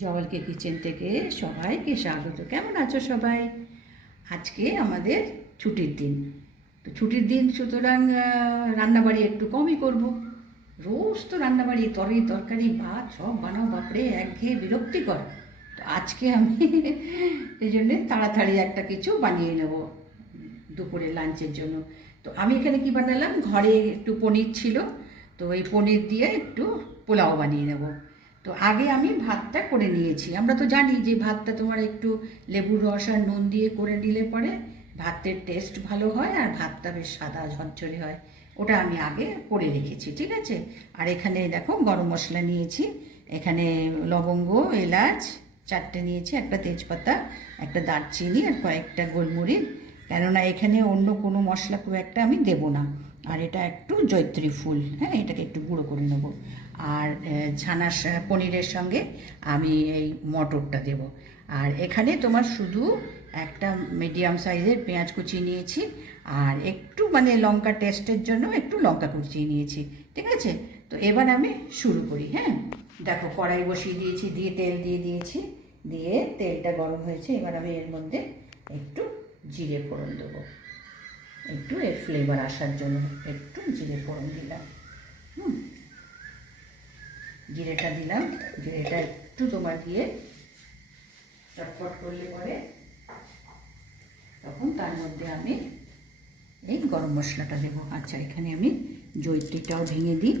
জওয়ালকে kitchen থেকে সবাইকে স্বাগত। কেমন আছো সবাই? আজকে আমাদের ছুটির দিন, তো ছুটির দিন সুতরাং রান্নাবাড়ি একটু কমই করব। রোজ তো রান্নাবাড়ি তরকারি ভাত সব বানাও, বাপরে একঘেয়ে বিরক্তিকর। তো আজকে আমি এই জন্যে তাড়াতাড়ি একটা কিছু বানিয়ে নেব দুপুরে লাঞ্চের জন্য। তো আমি এখানে কি বানালাম, ঘরে একটু পনির ছিল, তো এই পনির দিয়ে একটু পোলাও বানিয়ে নেব। তো আগে আমি ভাতটা করে নিয়েছি। আমরা তো জানি যে ভাতটা তোমার একটু লেবুর রস আর নুন দিয়ে করে নিলে পরে ভাতের টেস্ট ভালো হয় আর ভাতটা বেশ সাদা ঝরঝরে হয়। ওটা আমি আগে করে রেখেছি, ঠিক আছে। আর এখানে দেখো গরম মশলা নিয়েছি, এখানে লবঙ্গ, এলাচ 4টে নিয়েছি, একটা তেজপাতা, একটা দারচিনি আর কয়েকটা গোলমরিচ, কেননা এখানে অন্য কোনো মশলা খুব একটা আমি দেবো না। আর এটা একটু জয়িত্রী ফুল, হ্যাঁ, এটাকে একটু গুঁড়ো করে নেবো। আর পনিরের সঙ্গে আমি এই মটরটা দেব। আর এখানে তোমার শুধু একটা মিডিয়াম সাইজের পেঁয়াজ কুচি নিয়েছি, আর একটু মানে লঙ্কা টেস্টের জন্য একটু লঙ্কা কুচিয়ে নিয়েছি, ঠিক আছে। তো এবার আমি শুরু করি। হ্যাঁ, দেখো কড়াই বসিয়ে দিয়েছি, দিয়ে তেল দিয়ে দিয়েছি, দিয়ে তেলটা গরম হয়েছে। এবার আমি এর মধ্যে একটু জিরে ফোড়ন দেবো, একটু এর ফ্লেভার আসার জন্য একটু জিরে ফোড়ন দিলাম। জিরেটা দিলাম, জিরেটা একটু তোমার দিয়ে চটপট করলে পরে তখন তার মধ্যে আমি এই গরম মশলাটা দেবো। আচ্ছা, এখানে আমি জয়িত্রীটাও ভেঙে দিই,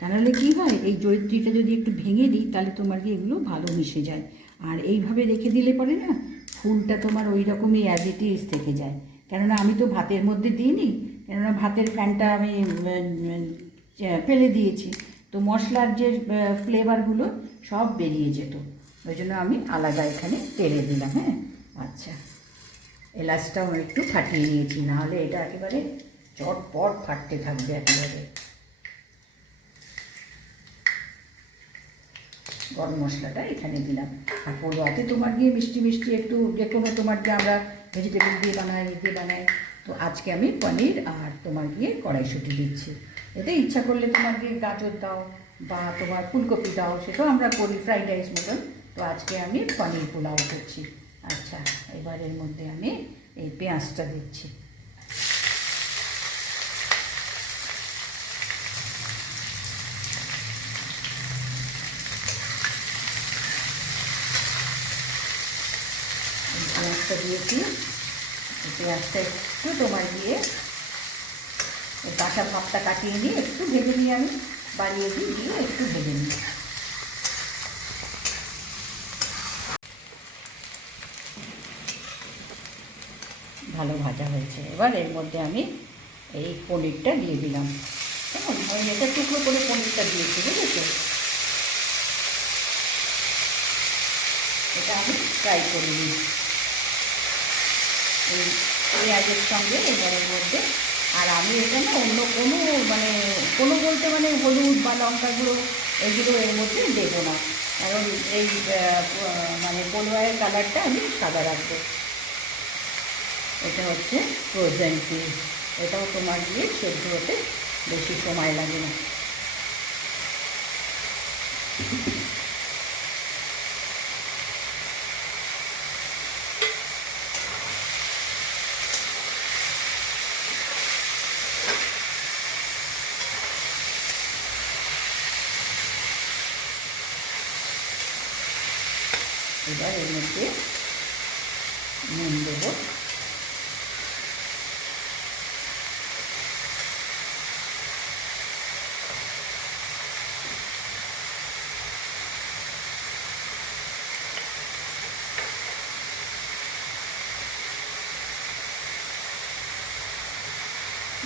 তাহলে কি হয়, এই জয়িত্রীটা যদি একটু ভেঙে দিই তাহলে তোমার কি এগুলো ভালো মিশে যায়। আর এইভাবে রেখে দিলে পরে না ফুলটা তোমার ওই রকমই অ্যাজ ইট ইজ থেকে যায়। কেননা আমি তো ভাতের মধ্যে দিইনি, কেননা ভাতের ফ্যানটা আমি ফেলে দিয়েছি, তো মশলার যে ফ্লেভারগুলো সব বেরিয়ে যেত, ওই জন্য আমি আলাদা এখানে তেলে দিলাম। হ্যাঁ, আচ্ছা, এলাচটাও একটু ফাটিয়ে নিয়েছি, নাহলে এটা একেবারে চটপট ফাটতে থাকবে একেবারে। গরম মশলাটা এখানে দিলাম। আর পোলোয়াতে তোমার গিয়ে মিষ্টি মিষ্টি একটু যে কোনো তোমার যে আমরা ভেজিটেবল দিয়ে বানাই, দিয়ে বানাই, তো আজকে আমি পনির আর তোমার গিয়ে কড়াইশুঁটি দিচ্ছি। এতে ইচ্ছা করলে তোমার গিয়ে গাজর দাও বা তোমার ফুলকপি দাও, সেটাও আমরা করি ফ্রাইড রাইস মতন। তো আজকে আমি পনির পোলাও করছি। আচ্ছা, এবার এর মধ্যে আমি এই পেঁয়াজটা দিচ্ছি। পেঁয়াজটা দিয়েছি, পেঁয়াজটা একটু তোমার দিয়ে কাঁচা ভাবটা কাটিয়ে নিয়ে একটু ভেজে নিয়ে আমি বাড়িয়ে দিই, দিয়ে একটু ভেজে নিই। ভালো ভাজা হয়েছে। এবার এর মধ্যে আমি এই পনিরটা দিয়ে দিলাম। কেমন আমি এটা টুকরো করে পনিরটা দিয়েছি, বুঝেছো। এটা আমি ফ্রাই করে নিই এই পেঁয়াজের সঙ্গে এবারের মধ্যে। আর আমি এটা না অন্য কোনো মানে কোনো বলতে মানে হলুদ বা লঙ্কা গুঁড়ো এগুলো এর মধ্যে দেবো না, কারণ এই মানে পোলোয়ারের কালারটা আমি সাদা রাখবো। এটা হচ্ছে ফ্রোজেন ফিশ, এটাও তোমার দিয়ে সেদ্ধ হতে বেশি সময় লাগে না। এবার এর মধ্যে নুন দেবো,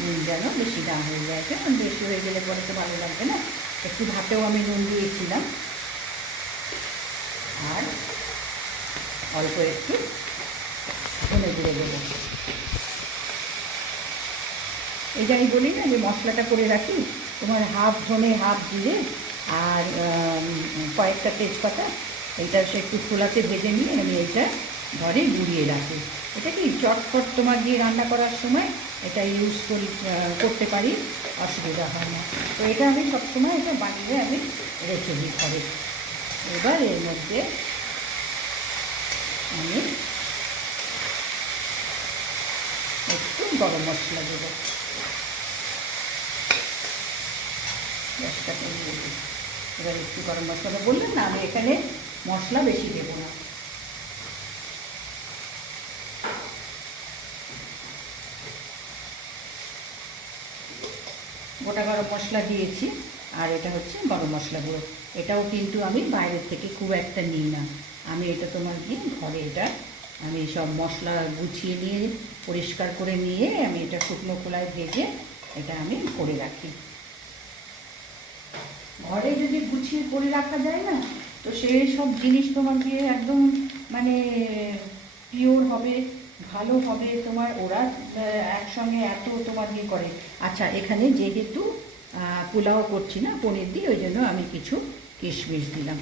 নুন যেন বেশি না হয়ে যায়, কারণ বেশি হয়ে গেলে পরে তো ভালো লাগবে না। একটু ভাতেও আমি নুন দিয়েছিলাম, আর অল্প একটু ধনে গুঁড়ো দেবো। এটা আমি বলি না যে মশলাটা করে রাখি, তোমার হাফ ধনে হাফ জিরে আর কয়েকটা তেজপাতা, এইটা সে একটু খোলাতে ভেজে নিয়ে আমি এটা ঘরে গুঁড়িয়ে রাখি। এটা কি চটপট তোমার দিয়ে রান্না করার সময় এটা ইউজফুল করতে পারি, অসুবিধা হয় না। তো এটা আমি সবসময় এটা বানিয়ে আমি রেখে দিই ঘরে। এবার এর মধ্যে আমি একটু গরম মশলা দেবো, গ্যাসটা কমিয়ে দিই। এবার একটু গরম মশলা বললাম না, আমি এখানে মশলা বেশি দেবো না। গোটা গরম মশলা দিয়েছি, আর এটা হচ্ছে গরম মশলা গুঁড়ো। এটাও কিন্তু আমি বাইরের থেকে খুব একটা নিই না, আমি এটা তোমার কি ঘরে এটা আমি সব মশলা গুছিয়ে নিয়ে পরিষ্কার করে নিয়ে আমি এটা শুকনো খোলায় ভেজে এটা আমি করে রাখি। ঘরে যদি গুছিয়ে করে রাখা যায় না, তো সেই সব জিনিস তোমার গিয়ে একদম মানে পিওর হবে, ভালো হবে তোমার। ওরা একসঙ্গে এত তোমার ইয়ে করে। আচ্ছা, এখানে যেহেতু পোলাও করছি না পনির দিয়ে, ওই জন্য আমি কিছু কিশমিশ দিলাম।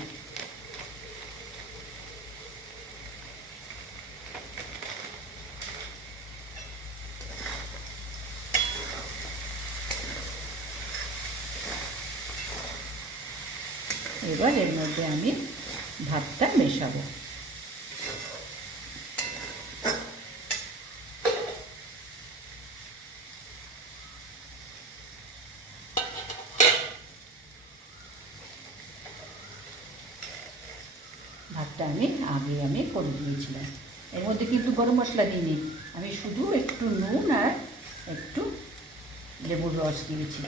এবার এর মধ্যে আমি ভাতটা মেশাবো। ভাতটা আমি করে দিয়েছিলাম। এর মধ্যে কিন্তু গরম মশলা দিইনি, আমি শুধু একটু নুন আর একটু লেবুর রস দিয়েছি।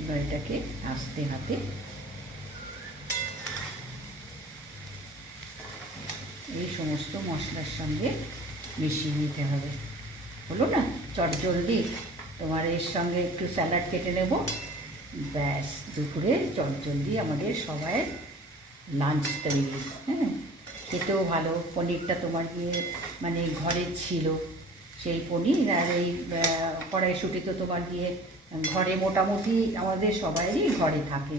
এবার এটাকে আস্তে হাতে এই সমস্ত মশলার সঙ্গে মিশিয়ে নিতে হবে। হলো না চটজলদি? তোমার এর সঙ্গে একটু স্যালাড কেটে নেব, ব্যাস দুপুরে চটজলদি আমাদের সবাই লাঞ্চ তৈরি। হ্যাঁ, খেতেও ভালো। পনিরটা তোমার গিয়ে মানে ঘরে ছিল, সেই পনির আর এই কড়াইশুঁটি তো তোমার গিয়ে ঘরে মোটামুটি আমাদের সবাইরই ঘরে থাকে।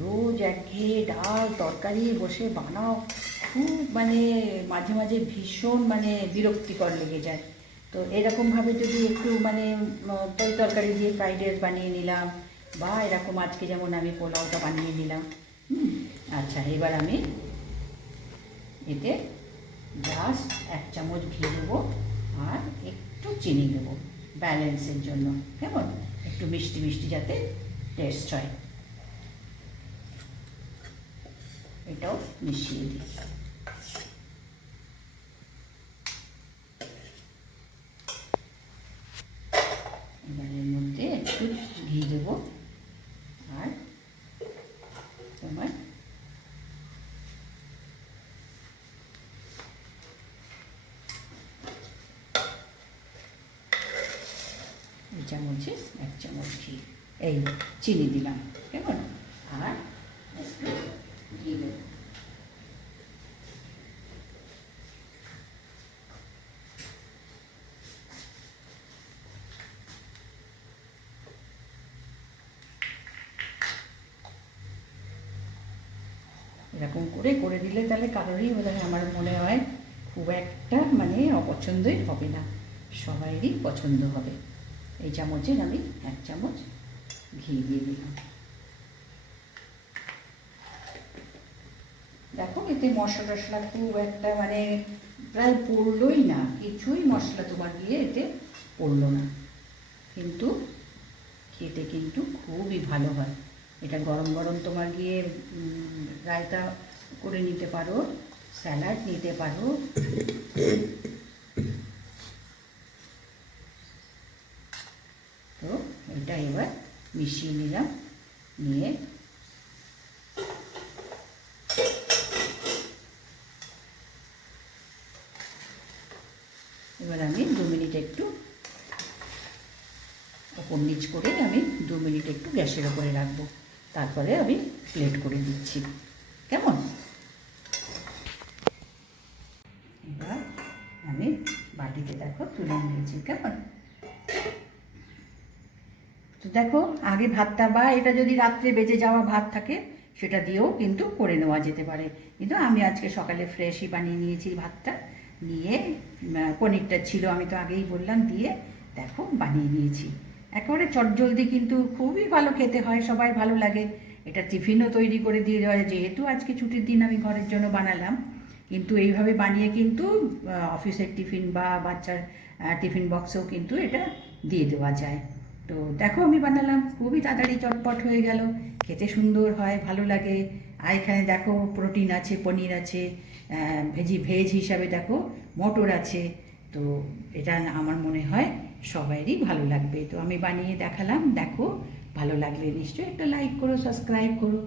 রোজ একঘেয়ে ডাল তরকারি বসে বানাও, খুব মানে মাঝে মাঝে ভীষণ মানে বিরক্তিকর লেগে যায়। তো এরকমভাবে যদি একটু মানে তরকারি দিয়ে ফ্রাইড রাইস বানিয়ে নিলাম, বা এরকম আজকে যেমন আমি পোলাওটা বানিয়ে নিলাম। আচ্ছা, এবার আমি এতে জাস্ট 1 চামচ ঘি দেবো আর একটু চিনি দেবো ব্যালেন্সের জন্য। কেমন একটু মিষ্টি মিষ্টি যাতে টেস্ট হয়, এটাও মিশিয়ে দিই। এবার এর মধ্যে একটু ঘি দেবো আর তোমার এই চামচে 1 চামচ ঘি, এই চিনি দিলাম। কেমন, আর একটু ঘি দেবো। এরকম করে করে দিলে তাহলে কারোরই বোধহয় আমার মনে হয় খুব একটা মানে অপছন্দই হবে না, সবাইরই পছন্দ হবে। এই চামচের আমি 1 চামচ ঘি দিয়ে দিলাম। দেখো এতে মশলা টশলা খুব একটা মানে প্রায় পড়লোই না, কিছুই মশলা তোমার গিয়ে এতে পড়লো না, কিন্তু খেতে কিন্তু খুবই ভালো হয়। এটা গরম গরম তোমার গিয়ে রায়তা করে নিতে পারো, স্যালাড নিতে পারো। তো এটা এবার মিশিয়ে নিলাম, নিয়ে এবার আমি 2 মিনিট একটু ওপর নিচ করে আমি 2 মিনিট একটু গ্যাসের ওপরে রাখবো, তারপরে আমি প্লেট করে দিচ্ছি। কেমন, এবার আমি বাটিতে দেখো তুলে নিয়েছি। কেমন, তো দেখো আগে ভাতটা, বা এটা যদি রাত্রে বেজে যাওয়া ভাত থাকে সেটা দিয়েও কিন্তু করে নেওয়া যেতে পারে। কিন্তু আমি আজকে সকালে ফ্রেশই বানিয়ে নিয়েছি ভাতটা, নিয়ে পনিরটা ছিল আমি তো আগেই বললাম, দিয়ে দেখো বানিয়ে নিয়েছি। একেবারে চটজলদি কিন্তু খুবই ভালো খেতে হয়, সবাই ভালো লাগে। এটা টিফিনও তৈরি করে দিয়ে দেওয়া যায়, যেহেতু আজকে ছুটির দিন আমি ঘরের জন্য বানালাম। কিন্তু এইভাবে বানিয়ে কিন্তু অফিসের টিফিন বা বাচ্চার টিফিন বক্সেও কিন্তু এটা দিয়ে দেওয়া যায়। তো দেখো আমি বানালাম, খুবই তাড়াতাড়ি চটপট হয়ে গেল, খেতে সুন্দর হয়, ভালো লাগে। আর এখানে দেখো প্রোটিন আছে, পনির আছে, ভেজ হিসাবে দেখো মটর আছে। তো এটা আমার মনে হয় সবাইরই ভালো লাগবে। তো আমি বানিয়ে দেখালাম, দেখো ভালো লাগলে নিশ্চয়ই একটা লাইক করো, সাবস্ক্রাইব করো।